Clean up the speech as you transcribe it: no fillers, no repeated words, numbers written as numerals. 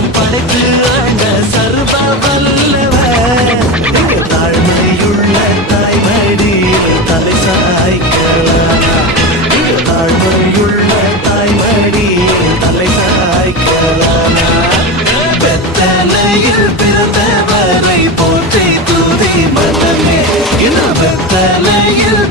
சர்வமும் படைத்து ஆண்ட சர்வ வல்லவர். தாழ்மையுள்ள தாய்மடியில் தலை சாய்க்கலானா, தாழ்மையுள்ள தாய்மடியில் தலை சாய்க்கலானா. வெத்தலையில் பிறந்தவரை போற்றி துதி மனமே, வெத்தலையில்